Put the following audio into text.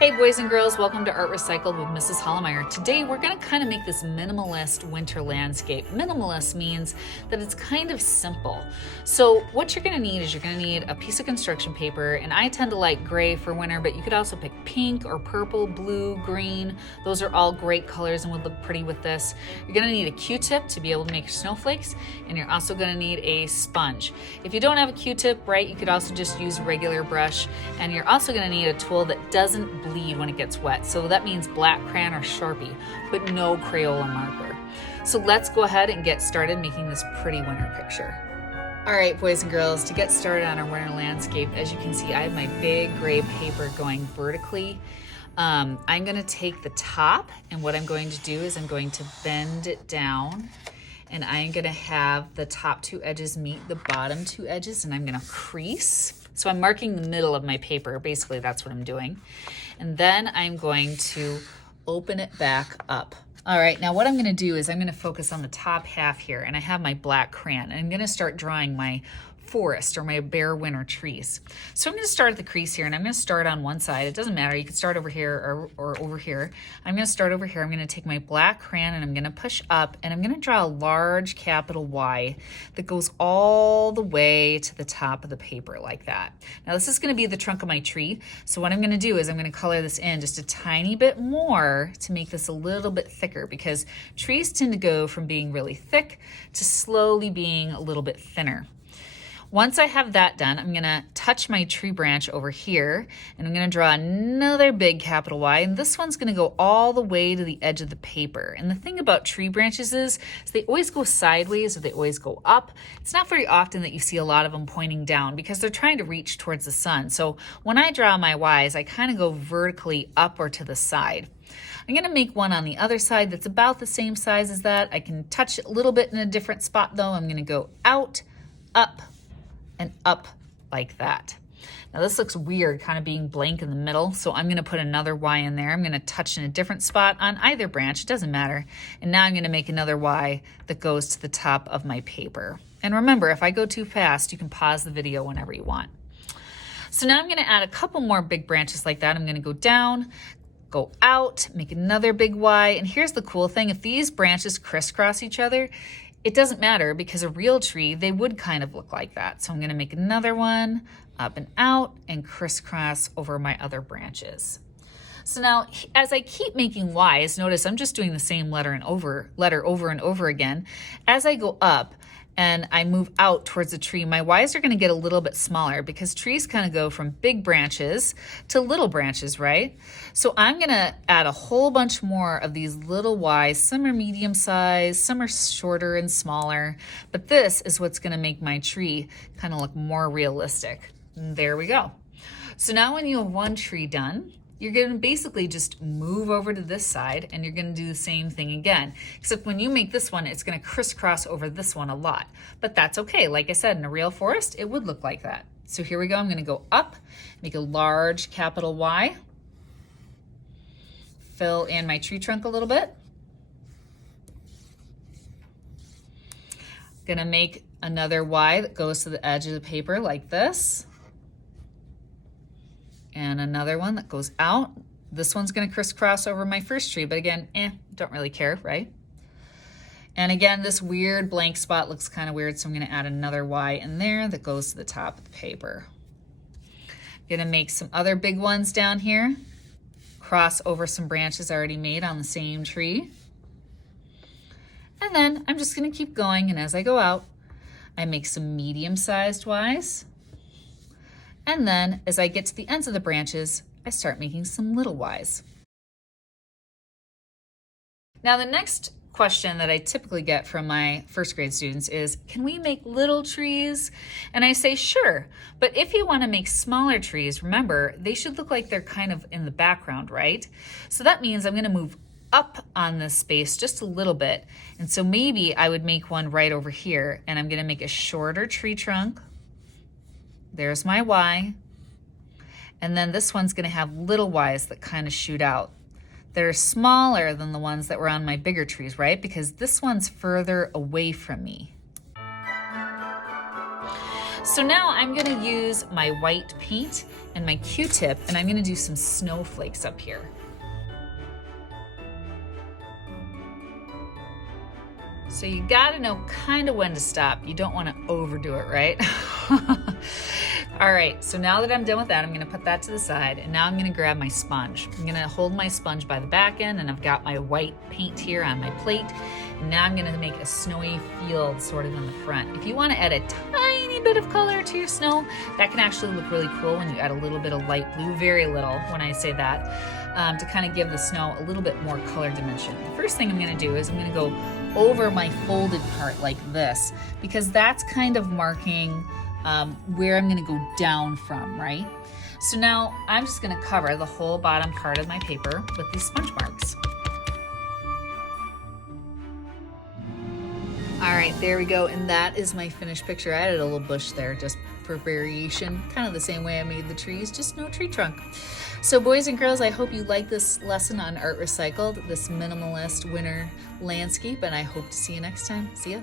Hey boys and girls, welcome to Art Recycled with Mrs. Hollemeyer. Today we're going to kind of make this minimalist winter landscape. Minimalist means that it's kind of simple. So what you're going to need is you're going to need a piece of construction paper, and I tend to like gray for winter, but you could also pick pink or purple, blue, green. Those are all great colors and would look pretty with this. You're going to need a Q-tip to be able to make your snowflakes, and you're also going to need a sponge. If you don't have a Q-tip, right, you could also just use a regular brush, and you're also going to need a tool that doesn't bleed when it gets wet. So that means black crayon or Sharpie, but no Crayola marker. So let's go ahead and get started making this pretty winter picture. All right, boys and girls, to get started on our winter landscape, as you can see, I have my big gray paper going vertically. I'm gonna take the top, and what I'm going to do is I'm going to bend it down, and I'm gonna have the top two edges meet the bottom two edges, and I'm gonna crease. So I'm marking the middle of my paper. Basically, that's what I'm doing. And then I'm going to open it back up. All right, now what I'm gonna do is I'm gonna focus on the top half here, and I have my black crayon, and I'm gonna start drawing my forest or my bare winter trees. So I'm going to start at the crease here, and I'm going to start on one side. It doesn't matter. You can start over here or over here. I'm going to start over here. I'm going to take my black crayon and I'm going to push up, and I'm going to draw a large capital Y that goes all the way to the top of the paper like that. Now this is going to be the trunk of my tree. So what I'm going to do is I'm going to color this in just a tiny bit more to make this a little bit thicker, because trees tend to go from being really thick to slowly being a little bit thinner. Once I have that done, I'm gonna touch my tree branch over here, and I'm gonna draw another big capital Y, and this one's gonna go all the way to the edge of the paper. And the thing about tree branches is they always go sideways or they always go up. It's not very often that you see a lot of them pointing down because they're trying to reach towards the sun. So when I draw my Ys, I kind of go vertically up or to the side. I'm gonna make one on the other side that's about the same size as that. I can touch it a little bit in a different spot though. I'm gonna go out, up, and up like that. Now this looks weird, kind of being blank in the middle, so I'm gonna put another Y in there. I'm gonna touch in a different spot on either branch, it doesn't matter. And now I'm gonna make another Y that goes to the top of my paper. And remember, if I go too fast, you can pause the video whenever you want. So now I'm gonna add a couple more big branches like that. I'm gonna go down, go out, make another big Y. And here's the cool thing, if these branches crisscross each other, it doesn't matter, because a real tree, they would kind of look like that. So I'm gonna make another one, up and out, and crisscross over my other branches. So now, as I keep making Ys, notice I'm just doing the same letter over and over again. As I go up and I move out towards the tree, my Ys are gonna get a little bit smaller, because trees kind of go from big branches to little branches, right? So I'm gonna add a whole bunch more of these little Ys. Some are medium size, some are shorter and smaller, but this is what's gonna make my tree kind of look more realistic. And there we go. So now when you have one tree done, you're gonna basically just move over to this side, and you're gonna do the same thing again. Except when you make this one, it's gonna crisscross over this one a lot. But that's okay. Like I said, in a real forest, it would look like that. So here we go. I'm gonna go up, make a large capital Y, fill in my tree trunk a little bit. Gonna make another Y that goes to the edge of the paper like this. And another one that goes out. This one's gonna crisscross over my first tree, but again, don't really care, right? And again, this weird blank spot looks kind of weird, so I'm gonna add another Y in there that goes to the top of the paper. Gonna make some other big ones down here, cross over some branches already made on the same tree. And then I'm just gonna keep going, and as I go out, I make some medium-sized Ys. And then as I get to the ends of the branches, I start making some little Ys. Now the next question that I typically get from my first grade students is, can we make little trees? And I say, sure, but if you want to make smaller trees, remember, they should look like they're kind of in the background, right? So that means I'm going to move up on this space just a little bit. And so maybe I would make one right over here, and I'm going to make a shorter tree trunk. There's my Y. And then this one's gonna have little Ys that kind of shoot out. They're smaller than the ones that were on my bigger trees, right? Because this one's further away from me. So now I'm gonna use my white paint and my Q-tip, and I'm gonna do some snowflakes up here. So you gotta know kind of when to stop. You don't wanna overdo it, right? All right, so now that I'm done with that, I'm gonna put that to the side, and now I'm gonna grab my sponge. I'm gonna hold my sponge by the back end, and I've got my white paint here on my plate, and now I'm gonna make a snowy field sort of in the front. If you wanna add a tiny bit of color to your snow, that can actually look really cool when you add a little bit of light blue, very little when I say that, to kind of give the snow a little bit more color dimension. The first thing I'm gonna do is I'm gonna go over my folded part like this, because that's kind of marking where I'm gonna go down from, right? So now I'm just gonna cover the whole bottom part of my paper with these sponge marks. All right, there we go, and that is my finished picture. I added a little bush there just for variation, kind of the same way I made the trees, just no tree trunk. So boys and girls, I hope you like this lesson on Art Recycled, this minimalist winter landscape, and I hope to see you next time. See ya.